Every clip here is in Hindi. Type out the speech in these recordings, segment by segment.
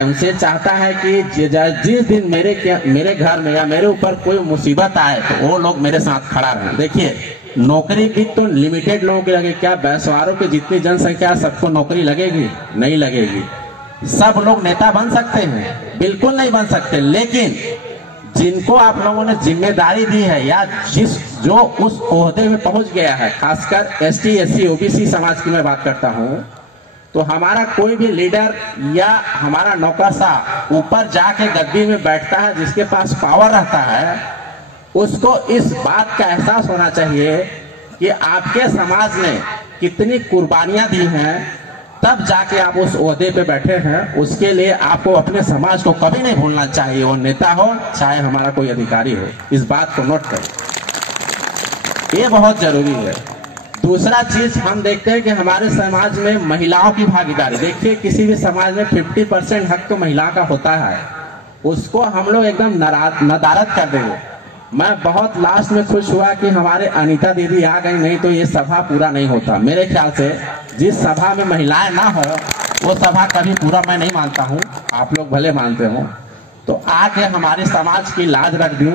उनसे चाहता है कि जिस दिन मेरे घर में या मेरे ऊपर कोई मुसीबत आए तो वो लोग मेरे साथ खड़ा रहें। देखिए, नौकरी भी तो लिमिटेड लोगों की लगेगी। क्या बैसवारों की जितनी जनसंख्या है सबको नौकरी लगेगी? नहीं लगेगी। सब लोग नेता बन सकते हैं? बिल्कुल नहीं बन सकते। लेकिन जिनको आप लोगों ने जिम्मेदारी दी है या जो उस ओहदे में पहुंच गया है, खासकर एसटी, एससी, ओबीसी समाज की मैं बात करता हूं, तो हमारा कोई भी लीडर या हमारा नौकरशाह ऊपर जाके गद्दी में बैठता है, जिसके पास पावर रहता है, उसको इस बात का एहसास होना चाहिए कि आपके समाज ने कितनी कुर्बानियां दी हैं, तब जाके आप उस ओहदे पे बैठे हैं। उसके लिए आपको अपने समाज को कभी नहीं भूलना चाहिए, वो नेता हो चाहे हमारा कोई अधिकारी हो। इस बात को नोट करें, ये बहुत जरूरी है। दूसरा चीज हम देखते हैं कि हमारे समाज में महिलाओं की भागीदारी। देखिए, किसी भी समाज में 50% हक तो महिला का होता है, उसको हम लोग एकदम नदारत कर देंगे। मैं बहुत लास्ट में खुश हुआ कि हमारे अनीता दीदी आ गई, नहीं तो ये सभा पूरा नहीं होता। मेरे ख्याल से जिस सभा में महिलाएं ना हो वो सभा कभी पूरा मैं नहीं मानता हूँ, आप लोग भले मानते हो। तो आके हमारे समाज की लाज रख दूं।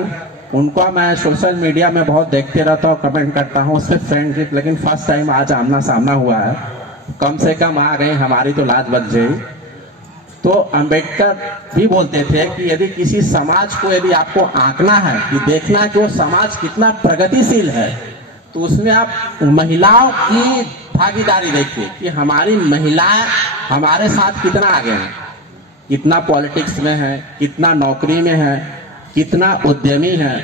उनको मैं सोशल मीडिया में बहुत देखते रहता हूँ, कमेंट करता हूँ, उससे फ्रेंडशिप, लेकिन फर्स्ट टाइम आज आमना सामना हुआ है। कम से कम आ गए, हमारी तो लाज बच गई। तो अंबेडकर भी बोलते थे कि यदि किसी समाज को यदि आपको आंकना है, कि देखना है कि वो समाज कितना प्रगतिशील है, तो उसमें आप महिलाओं की भागीदारी देखिए कि हमारी महिलाएं हमारे साथ कितना आगे हैं, कितना पॉलिटिक्स में है, कितना नौकरी में है, कितना उद्यमी है।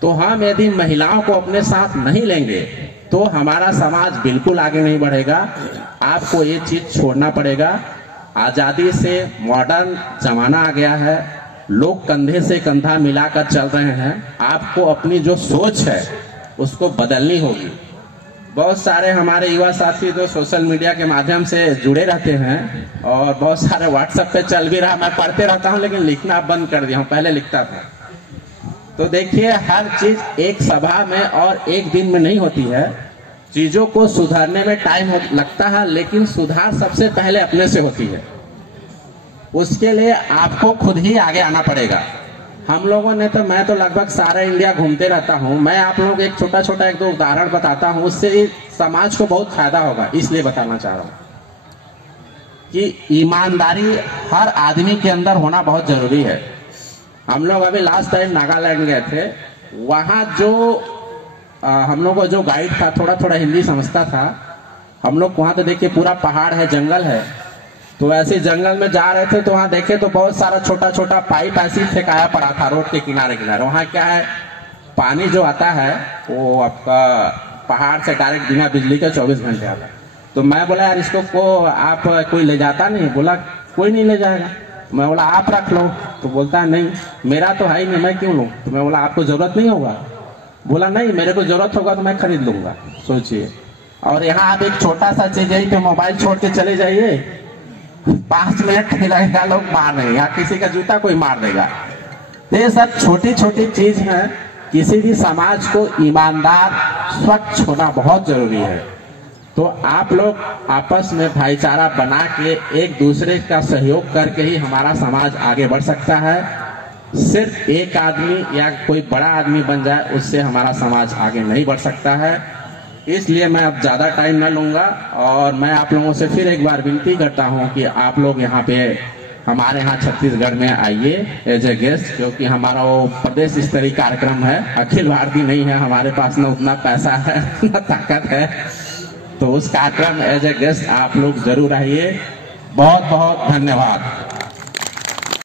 तो हम यदि महिलाओं को अपने साथ नहीं लेंगे तो हमारा समाज बिल्कुल आगे नहीं बढ़ेगा। आपको ये चीज छोड़ना पड़ेगा। आजादी से मॉडर्न जमाना आ गया है, लोग कंधे से कंधा मिलाकर चल रहे हैं। आपको अपनी जो सोच है उसको बदलनी होगी। बहुत सारे हमारे युवा साथी जो सोशल मीडिया के माध्यम से जुड़े रहते हैं और बहुत सारे व्हाट्सएप पे चल भी रहा, मैं पढ़ते रहता हूं, लेकिन लिखना बंद कर दिया हूं, पहले लिखता था। तो देखिए, हर चीज एक सभा में और एक दिन में नहीं होती है। चीजों को सुधारने में टाइम लगता है, लेकिन सुधार सबसे पहले अपने से होती है। उसके लिए आपको खुद ही आगे आना पड़ेगा। हम लोगों ने तो, मैं तो लगभग सारा इंडिया घूमते रहता हूं। मैं आप लोग एक छोटा छोटा एक दो उदाहरण बताता हूं, उससे समाज को बहुत फायदा होगा, इसलिए बताना चाह रहा हूं कि ईमानदारी हर आदमी के अंदर होना बहुत जरूरी है। हम लोग अभी लास्ट टाइम नागालैंड गए थे। वहां जो हम लोग को जो गाइड था, थोड़ा थोड़ा हिंदी समझता था। हम लोग वहां तो देखिए पूरा पहाड़ है, जंगल है। तो ऐसे जंगल में जा रहे थे तो वहां देखे तो बहुत सारा छोटा छोटा पाइप ऐसे फेंकाया पड़ा था रोड के किनारे किनारे। वहां क्या है, पानी जो आता है वो आपका पहाड़ से डायरेक्ट बिना बिजली के 24 घंटे आता है। तो मैं बोला यार इसको आप कोई ले जाता नहीं? बोला कोई नहीं ले जाएगा। मैं बोला आप रख लो। तो बोलता है नहीं, मेरा तो है ही नहीं, मैं क्यों लूं? तो मैं बोला आपको जरूरत नहीं होगा? बोला नहीं, मेरे को जरूरत होगा तो मैं खरीद लूंगा। सोचिए। और यहाँ आप एक छोटा सा चीज यही पे मोबाइल छोड़ के चले जाइए, 5 मिनट नहीं लगेगा, लोग मार देंगे, या किसी का जूता कोई मार देगा। तो ये सब छोटी छोटी चीज है। किसी भी समाज को ईमानदार, स्वच्छ होना बहुत जरूरी है। तो आप लोग आपस में भाईचारा बना के एक दूसरे का सहयोग करके ही हमारा समाज आगे बढ़ सकता है। सिर्फ एक आदमी या कोई बड़ा आदमी बन जाए उससे हमारा समाज आगे नहीं बढ़ सकता है। इसलिए मैं अब ज्यादा टाइम न लूंगा और मैं आप लोगों से फिर एक बार विनती करता हूं कि आप लोग यहाँ पे हमारे यहाँ छत्तीसगढ़ में आइए एज ए गेस्ट, क्योंकि हमारा वो प्रदेश स्तरीय कार्यक्रम है, अखिल भारतीय नहीं है। हमारे पास न उतना पैसा है न ताकत है। तो उस कार्यक्रम एज ए गेस्ट आप लोग जरूर आइए। बहुत बहुत धन्यवाद।